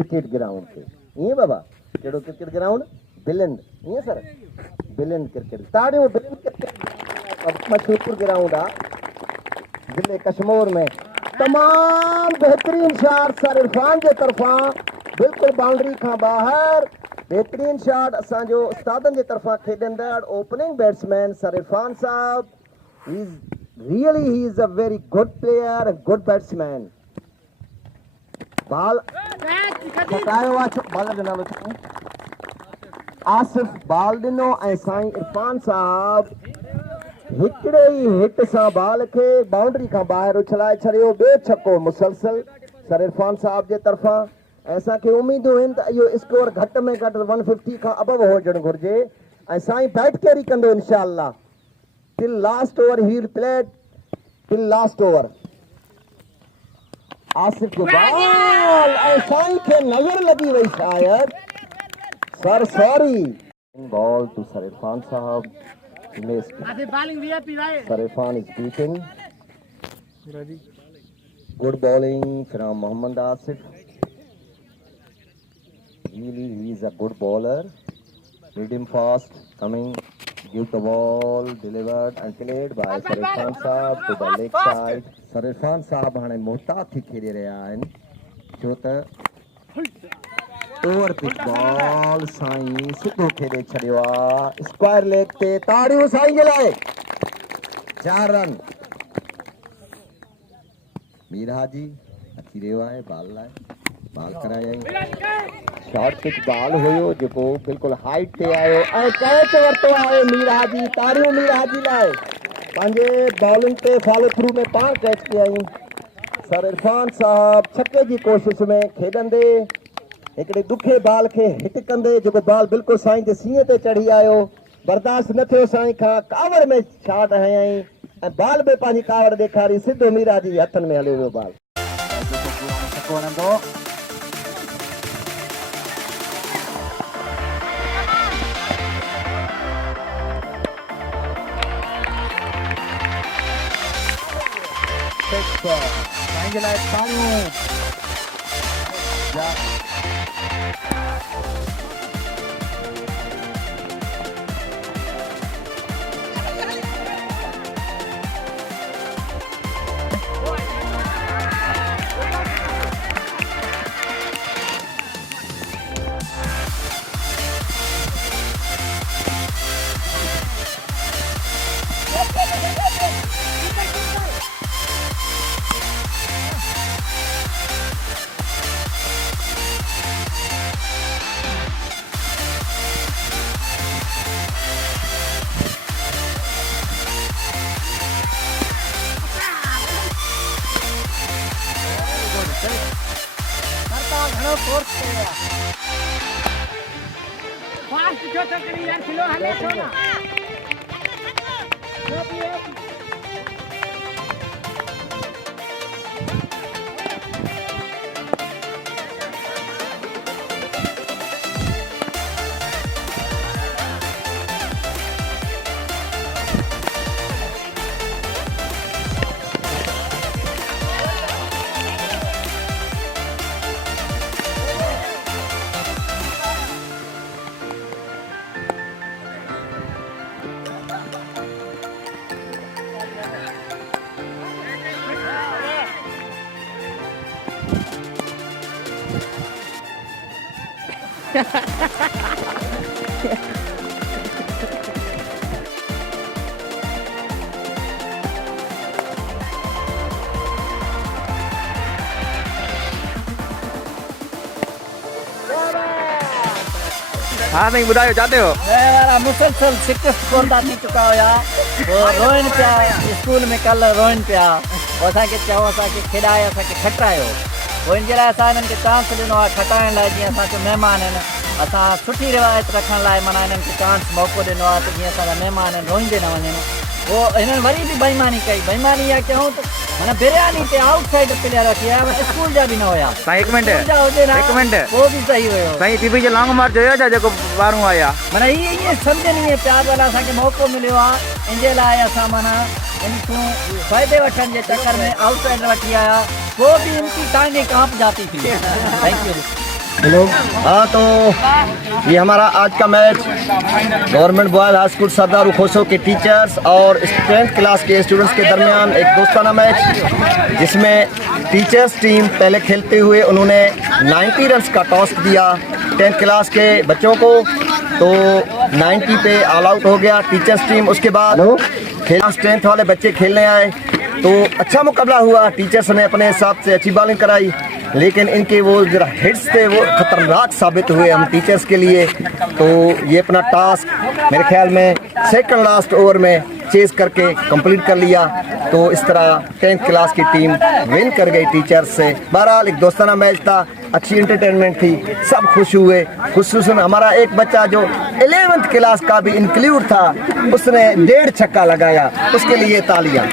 Cricket ground ते ये बाबा केड़ो cricket ground बिलिंद ये सर बिलिंद क्रिकेट ताड़ियों बिलिंद क्रिकेट मशहूर ग्राउंड आ जिले कश्मीर में तमाम बेहतरीन शॉट सर इरफान के तरफा बिल्कुल बाउंड्री का बाहर बेहतरीन शॉट असो उस्तादन के तरफा खेडंदड़ ओपनिंग बैट्समैन सर इरफान साहब he is a very good player a good batsman ball सतायो वाचो बॉल ॾिनो आसिफ बॉल ॾिनो ऐं साईं इरफान साहब हिकिड़े ई हिट सां बॉल खे बाउंड्री खां ॿाहिरि उछलाए छॾियो ॿियो छको मुसलसल सर इरफान साहब जे तरफ़ां ऐं असांखे उमेदूं आहिनि त इहो स्कोर घटि में घटि 150 खां अबव हुजणु घुरिजे ऐं साईं बैट कैरी कंदो इंशाअल्लाह till last over he will play till last over Asif को बॉल ऐं साईं खे नज़र लगी वई शायद sir sorry ball to sir Irfan साहब sir Irfan is beating good bowling from Mohammad Asif really he is a good bowler read him fast coming give the ball delivered and played by Sir Irfan Saab to the leg side Sir Irfan Saab हाणे मोहतात थी खेॾे रहिया आहिनि छो त over pitch ball Sai सिधो खेॾे छॾियो आहे square leg ते ताड़ियूं साईं जे लाइ 4 रन मीर हाजी अची रहियो आहे बॉल लाइ बॉल करायई शॉर्ट पिच बॉल हुयो जेको बिल्कुल हाइट ते आयो ऐं कैच वरितो आहे मीर हाजी तारियूं मीर हाजी लाइ पंहिंजे बॉलिंग ते फॉलो थ्रू में पाण कैच कयई सर इरफान साहब छके जी कोशिश में खेॾंदे हिकिड़े ॾुखे बॉल खे हिट कंदे जेको बॉल बिल्कुल साईं जे सीने ते चढ़ी आयो बर्दाश्त न थियो साईं खां कावड़ में शॉट हयई ऐं बॉल बि पंहिंजी कावड़ ॾेखारी सिधो मीर हाजी जे हथनि में हलियो वियो बॉल Angela Talu. Yeah. हाँ नहीं बुधायो चाहते हो मेरा मुसलसल शिकस्त कोंदा थी चुका हो यार रोइन पिया स्कूल में कल रोइन पिया असांखे चयो असांखे खिलाए असांखे खटायो पोइ जे लाइ असां हिननि खे चांस ॾिनो आहे खटाइण लाइ जीअं असांखे महिमान आहिनि असां सुठी रिवायत रखण लाइ माना हिननि खे चांस मौक़ो ॾिनो आहे त जीअं असांजा महिमान आहिनि रोईंदे न वञनि पोइ हिननि वरी बि बेईमानी कई बेईमानी इहा कयूं त माना बिरयानी ते आउटसाइड प्लेयर रखी आहे स्कूल जा बि न हुया साईं हिकु मिंट पोइ बि सही हुयो साईं टीवी जे लॉन्ग मार्च हुयो छा जेको ॿारहं आया माना ईअं सम्झनि ईअं प्यार वारा असांखे मौक़ो मिलियो आहे इन जे लाइ असां माना इनखां फ़ाइदे वठण जे चकर में आउटसाइड वठी आया पोइ बि इनकी तव्हांजी काप जाती थी थैंक यू हेलो। हाँ, तो ये हमारा आज का match government boys high school Sardar Ukhoso के टीचर्स और 10th क्लास के स्टूडेंट्स के दरमियान एक दोस्ताना मैच, जिसमें टीचर्स टीम पहले खेलते हुए उन्होंने 90 रन्स का टॉस दिया 10th क्लास के बच्चों को, तो 90 पे ऑल आउट हो गया टीचर्स टीम। उसके बाद खेल 10th वाले बच्चे खेलने आए, तो अच्छा मुकाबला हुआ। टीचर्स ने अपने हिसाब से अच्छी बॉलिंग कराई, लेकिन इनके वो जरा हिट्स थे वो खतरनाक साबित हुए हम टीचर्स के लिए। तो ये अपना टास्क मेरे ख्याल में सेकंड लास्ट ओवर में चेज करके कंप्लीट कर लिया। तो इस तरह 10th क्लास की टीम विन कर गई टीचर्स से। बहरहाल एक दोस्ताना मैच था, अच्छी एंटरटेनमेंट थी, सब खुश हुए। खुसूसन हमारा एक बच्चा जो 11th क्लास का भी इंक्लूड था, उसने 1.5 छक्का लगाया, उसके लिए तालियां।